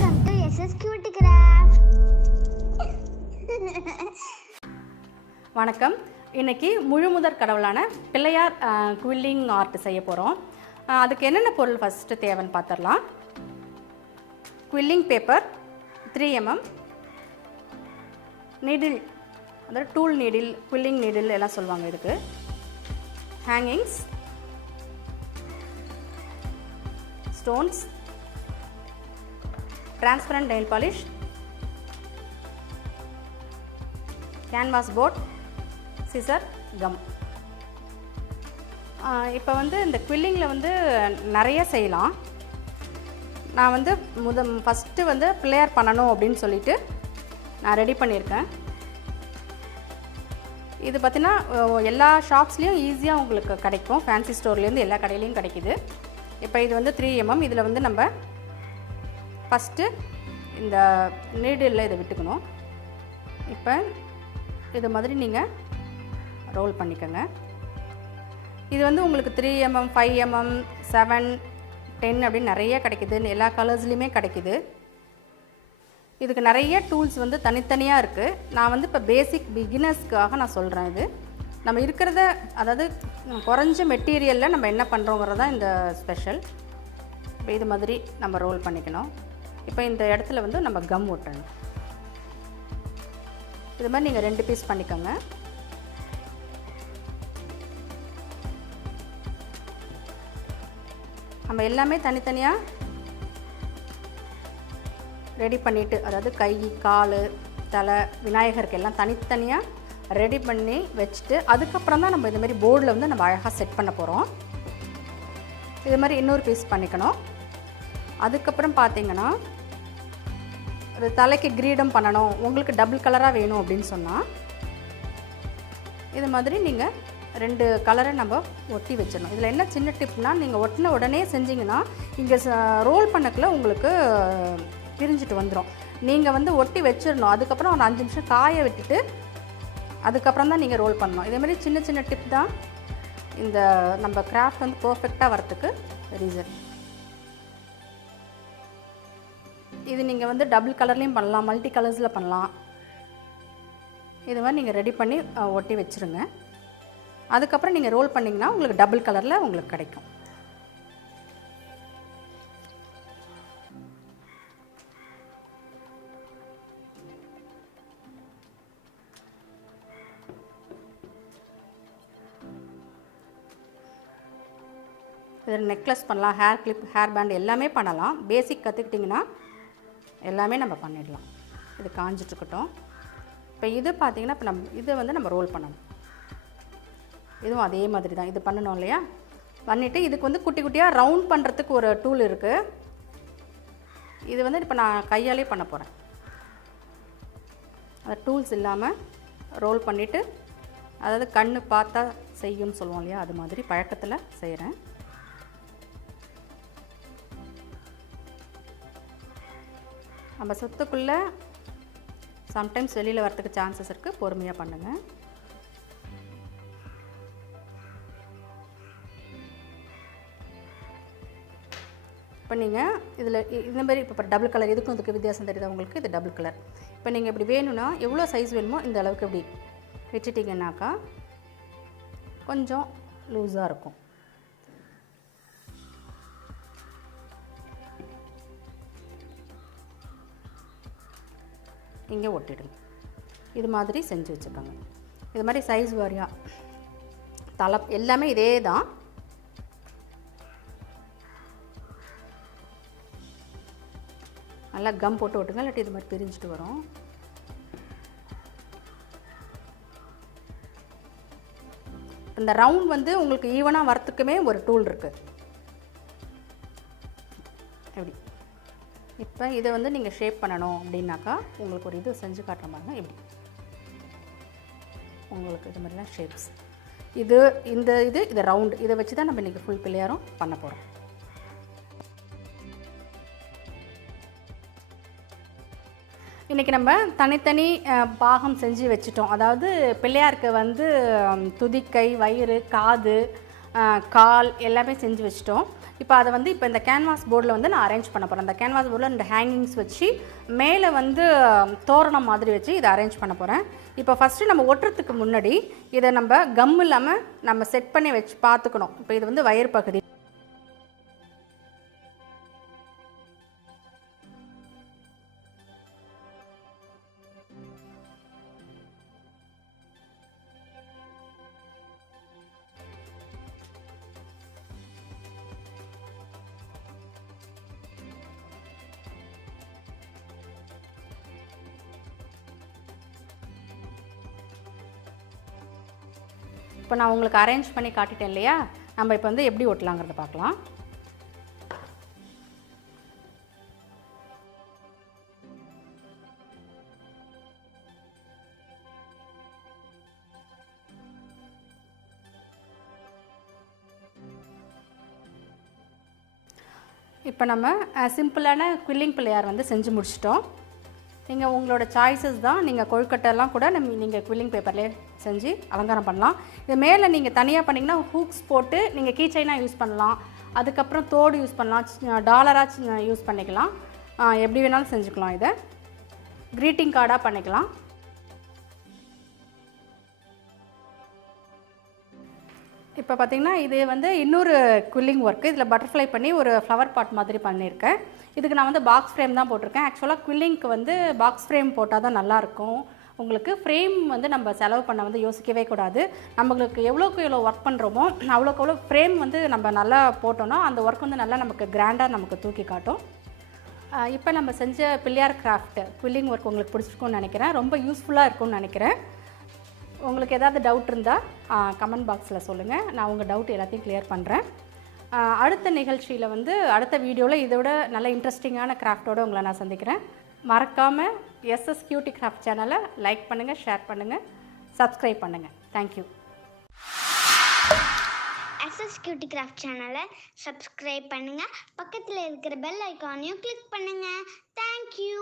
Welcome to sscutiecraft. வணக்கம். இன்னைக்கு முழுமுதற் கடவுளான பிள்ளையார் குவில்லிங் ஆர்ட் செய்ய போகிறோம். அதுக்கு என்னென்ன பொருள் ஃபஸ்ட்டு தேவைன்னு பார்த்துடலாம். குவில்லிங் பேப்பர் 3 mm, நீடில், அதாவது டூல் நீடில், குவில்லிங் நீடில் எல்லாம் சொல்லுவாங்க இதுக்கு, hangings, stones, transparent nail polish, canvas board, scissor, gum. இப்போ வந்து இந்த குவில்லிங்கில் வந்து நிறைய செய்யலாம். நான் வந்து ஃபஸ்ட்டு வந்து பிள்ளையார் பண்ணணும் அப்படின்னு சொல்லிட்டு நான் ரெடி பண்ணியிருக்கேன். இது பார்த்திங்கன்னா எல்லா ஷாப்ஸ்லேயும் ஈஸியாக உங்களுக்கு கிடைக்கும். ஃபேன்சி ஸ்டோர்லேருந்து எல்லா கடையிலையும் கிடைக்கிது. இப்போ இது வந்து 3 mm. இதில் வந்து நம்ம ஃபஸ்ட்டு இந்த நீடில் இதை விட்டுக்கணும். இப்போ இது மாதிரி நீங்கள் ரோல் பண்ணிக்கோங்க. இது வந்து உங்களுக்கு 3 mm, 5 mm, 7, 10 அப்படின்னு நிறைய கிடைக்கிது. எல்லா கலர்ஸ்லேயுமே கிடைக்கிது. இதுக்கு நிறைய டூல்ஸ் வந்து தனித்தனியாக இருக்குது. நான் வந்து இப்போ பேசிக் பிகினர்ஸ்க்காக நான் சொல்கிறேன். இது நம்ம இருக்கிறத, அதாவது குறைஞ்ச மெட்டீரியலில் நம்ம என்ன பண்ணுறோங்கிறது தான் இந்த ஸ்பெஷல். இப்போ இது மாதிரி நம்ம ரோல் பண்ணிக்கணும். இப்போ இந்த இடத்துல வந்து நம்ம கம் ஒட்டணும். இது மாதிரி நீங்கள் 2 பீஸ் பண்ணிக்கோங்க. நம்ம எல்லாமே தனித்தனியாக ரெடி பண்ணிவிட்டு, அதாவது கை, கால், தலை, விநாயகருக்கு எல்லாம் தனித்தனியாக ரெடி பண்ணி வச்சுட்டு அதுக்கப்புறம் தான் நம்ம இது மாதிரி போர்டில் வந்து நம்ம அழகாக செட் பண்ண போகிறோம். இது மாதிரி இன்னொரு பீஸ் பண்ணிக்கணும். அதுக்கப்புறம் பார்த்தீங்கன்னா அது தலைக்கு கிரீடம் பண்ணணும், உங்களுக்கு டபுள் கலராக வேணும் அப்படின்னு சொன்னால் இது மாதிரி நீங்கள் 2 கலரை நம்ம ஒட்டி வச்சிடணும். இதில் என்ன சின்ன டிப்னால், நீங்கள் ஒட்டின உடனே செஞ்சிங்கன்னா இங்கே ரோல் பண்ணக்குள்ள உங்களுக்கு பிரிஞ்சுட்டு வந்துடும். நீங்கள் வந்து ஒட்டி வச்சிடணும். அதுக்கப்புறம் ஒரு 5 நிமிஷம் காய விட்டுட்டு அதுக்கப்புறம் தான் நீங்கள் ரோல் பண்ணணும். இதே மாதிரி சின்ன சின்ன டிப் தான் இந்த நம்ம கிராஃப்ட் வந்து பர்ஃபெக்டாக வரத்துக்கு ரீசன். இது நீங்கள் வந்து டபுள் கலர்லேயும் பண்ணலாம், மல்டி கலர்ஸில் பண்ணலாம். இது மாதிரி நீங்கள் ரெடி பண்ணி ஒட்டி வச்சுருங்க. அதுக்கப்புறம் நீங்கள் ரோல் பண்ணிங்கன்னா உங்களுக்கு டபுள் கலரில் உங்களுக்கு கிடைக்கும். இதில் நெக்லஸ் பண்ணலாம், ஹேர் கிளிப், ஹேர் பேண்ட் எல்லாமே பண்ணலாம். பேசிக் கற்றுக்கிட்டிங்கன்னா எல்லாமே நம்ம பண்ணிடலாம். இது காஞ்சிட்ருக்கட்டும். இப்போ இது பார்த்திங்கன்னா இப்போ இதை வந்து நம்ம ரோல் பண்ணணும். இதுவும் அதே மாதிரி தான். இது பண்ணணும் இல்லையா? பண்ணிவிட்டு இதுக்கு வந்து குட்டி குட்டியாக ரவுண்ட் பண்ணுறதுக்கு ஒரு டூல் இருக்குது. இது வந்து இப்போ நான் கையாலே பண்ண போகிறேன். அந்த டூல்ஸ் இல்லாமல் ரோல் பண்ணிவிட்டு, அதாவது கண்ணு பார்த்தா செய்யும்னு சொல்லுவோம் இல்லையா, அது மாதிரி பழக்கத்தில் செய்கிறேன். நம்ம சுத்துக்குள்ளே சம்டைம்ஸ் வெளியில் வரத்துக்கு சான்சஸ் இருக்குது. பொறுமையாக பண்ணுங்கள். இப்போ நீங்கள் இதில் இந்த மாதிரி இப்போ டபுள் கலர், இதுக்கும் இதுக்கு வித்தியாசம் தெரியுது உங்களுக்கு. இது டபுள் கலர். இப்போ நீங்கள் இப்படி வேணும்னா எவ்வளோ சைஸ் வேணுமோ இந்த அளவுக்கு இப்படி வச்சுட்டிங்கன்னாக்கா கொஞ்சம் லூஸாக இருக்கும். இங்கே ஒட்டிடுங்க. இது மாதிரி செஞ்சு வச்சுக்கோங்க. இது மாதிரி சைஸ் வாரியாக தலை எல்லாமே இதே தான். நல்லா கம் போட்டு ஒட்டுங்க, இல்லாட்டி இது மாதிரி பிரிஞ்சுட்டு வரும். இந்த ரவுண்ட் வந்து உங்களுக்கு ஈவனாக வரத்துக்குமே ஒரு டூல் இருக்குது. எப்படி இப்போ இதை வந்து நீங்கள் ஷேப் பண்ணணும் அப்படின்னாக்கா உங்களுக்கு ஒரு இது செஞ்சு காட்டுற மாதிரினா இப்படி உங்களுக்கு இது மாதிரிலாம் ஷேப்ஸ். இது ரவுண்டு, இதை வச்சு தான் நம்ம இன்றைக்கி ஃபுல் பிள்ளையாரும் பண்ண போகிறோம். இன்றைக்கி நம்ம தனித்தனி பாகம் செஞ்சு வச்சுட்டோம். அதாவது பிள்ளையாருக்கு வந்து துதிக்கை, வயிறு, காது, கால் எல்லாமே செஞ்சு வச்சிட்டோம். இப்போ அதை வந்து இப்போ இந்த கேன்வாஸ் போர்டில் வந்து நான் அரேஞ்ச் பண்ண போகிறேன். அந்த கேன்வாஸ் போர்டில் இந்த ஹேங்கிங்ஸ் வச்சு மேலே வந்து தோரணம் மாதிரி வச்சு இதை அரேஞ்ச் பண்ண போகிறேன். இப்போ ஃபஸ்ட்டு நம்ம ஒட்டுறதுக்கு முன்னாடி இதை நம்ம கம் இல்லாமல் நம்ம செட் பண்ணி வச்சு பார்த்துக்கணும். இப்போ இது வந்து வயர் பகுதி. இப்போ நான் உங்களுக்கு அரேஞ்ச் பண்ணி காட்டிட்டேன் இல்லையா, நம்ம இப்போ வந்து எப்படி ஒட்டலாங்கிறத பார்க்கலாம். இப்போ நம்ம சிம்பிளான குவில்லிங் பிள்ளையார் வந்து செஞ்சு முடிச்சிட்டோம். நீங்கள் உங்களோட சாய்ஸஸ் தான். நீங்கள் கொழுக்கட்டைலாம் கூட நீங்கள் குவில்லிங் பேப்பர்லேயே செஞ்சு அலங்காரம் பண்ணலாம். இது மேலே நீங்கள் தனியாக பண்ணிங்கன்னா ஹூக்ஸ் போட்டு நீங்கள் கீ செயினாக யூஸ் பண்ணலாம். அதுக்கப்புறம் தோடு யூஸ் பண்ணலாம், டாலராக யூஸ் பண்ணிக்கலாம், எப்படி வேணாலும் செஞ்சுக்கலாம். இதை க்ரீட்டிங் கார்டாக பண்ணிக்கலாம். இப்போ பார்த்திங்கன்னா இது வந்து இன்னொரு குவில்லிங் ஒர்க்கு. இதில் பட்டர்ஃப்ளை பண்ணி ஒரு ஃப்ளவர் பாட் மாதிரி பண்ணியிருக்கேன். இதுக்கு நான் வந்து பாக்ஸ் ஃப்ரேம் தான் போட்டிருக்கேன். ஆக்சுவலாக குவில்லிங்க்கு வந்து பாக்ஸ் ஃப்ரேம் போட்டால் தான் நல்லாயிருக்கும். உங்களுக்கு ஃப்ரேம் வந்து நம்ம செலவு பண்ண வந்து யோசிக்கவே கூடாது. நம்மளுக்கு எவ்வளோக்கு எவ்வளோ ஒர்க் பண்ணுறோமோ அவ்வளோக்கு எவ்வளோ ஃப்ரேம் வந்து நம்ம நல்லா போட்டோன்னா அந்த ஒர்க் வந்து நல்லா நமக்கு கிராண்டாக நமக்கு தூக்கி காட்டும். இப்போ நம்ம செஞ்ச பிள்ளையார் கிராஃப்ட் குவில்லிங் ஒர்க் உங்களுக்கு பிடிச்சிருக்கும்னு நினைக்கிறேன். ரொம்ப யூஸ்ஃபுல்லாக இருக்கும்னு நினைக்கிறேன். உங்களுக்கு ஏதாவது டவுட் இருந்தால் கமெண்ட் பாக்ஸில் சொல்லுங்கள். நான் உங்கள் டவுட் எல்லாத்தையும் கிளியர் பண்ணுறேன். அடுத்த நிகழ்ச்சியில் வந்து அடுத்த வீடியோவில் இதோட நல்ல இன்ட்ரெஸ்டிங்கான கிராஃப்டோடு உங்களை நான் சந்திக்கிறேன். மறக்காமல் sscutiecraft சேனலை லைக் பண்ணுங்கள், ஷேர் பண்ணுங்கள், சப்ஸ்கிரைப் பண்ணுங்கள். தேங்க்யூ. sscutiecraft சேனலை சப்ஸ்கிரைப் பண்ணுங்கள். பக்கத்தில் இருக்கிற பெல் ஐக்கானையும் கிளிக் பண்ணுங்கள். தேங்க்யூ.